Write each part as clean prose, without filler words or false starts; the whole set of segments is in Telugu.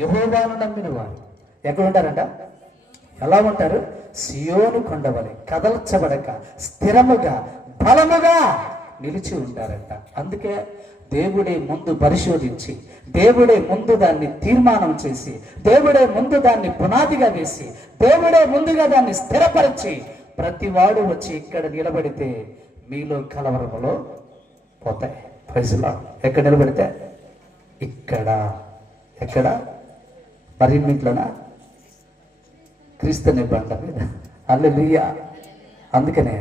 యెహోవాను నమ్మిన వారు ఎక్కడ ఉంటారంట? ఎలా ఉంటారు? సియోను కొండవలె కదల్చబడక స్థిరముగా బలముగా నిలిచి ఉంటారంట. అందుకే దేవుడే ముందు పరిశోధించి, దేవుడే ముందు దాన్ని తీర్మానం చేసి, దేవుడే ముందు దాన్ని పునాదిగా వేసి, దేవుడే ముందుగా దాన్ని స్థిరపరిచి, ప్రతివాడు వచ్చి ఇక్కడ నిలబడితే మీలో కలవరములో పోతాయి. ప్రైజ్లా ఎక్కడ నిలబడితే ఇక్కడ, ఎక్కడ మరిన్నింట్లోనా? క్రీస్తు బండ మీద. హల్లెలూయా. అందుకనే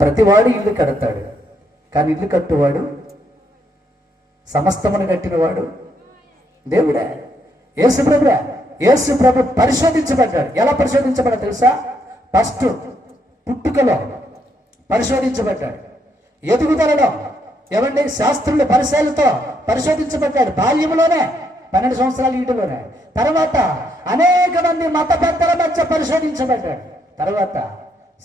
ప్రతివాడు ఇల్లు కడతాడు, కానీ ఇల్లు కట్టువాడు, సమస్తమును కట్టినవాడు దేవుడే, యేసు ప్రభువే. యేసు ప్రభు పరిశోధించబడ్డాడు. ఎలా పరిశోధించబడ్డాడు తెలుసా? ఫస్ట్ పుట్టుకలో పరిశోధించబడ్డాడు, ఎదుగుదలలో ఏమండి శాస్త్రులు పరిశీలతో పరిశోధించబడ్డాడు, బాల్యములోనే 12 సంవత్సరాల ఈడులోనే. తర్వాత అనేక మంది మత పెద్దల మధ్య పరిశోధించబడ్డాడు. తర్వాత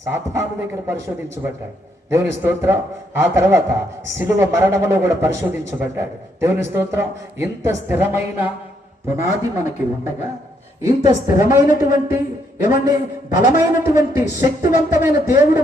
సాతాను దగ్గర పరిశోధించబడ్డాడు. దేవుని స్తోత్రం. ఆ తర్వాత శిలువ మరణములో కూడా పరిశోధించబడ్డాడు. దేవుని స్తోత్రం. ఇంత స్థిరమైన పునాది మనకి ఉండగా, ఇంత స్థిరమైనటువంటి ఏమండి బలమైనటువంటి శక్తివంతమైన దేవుడు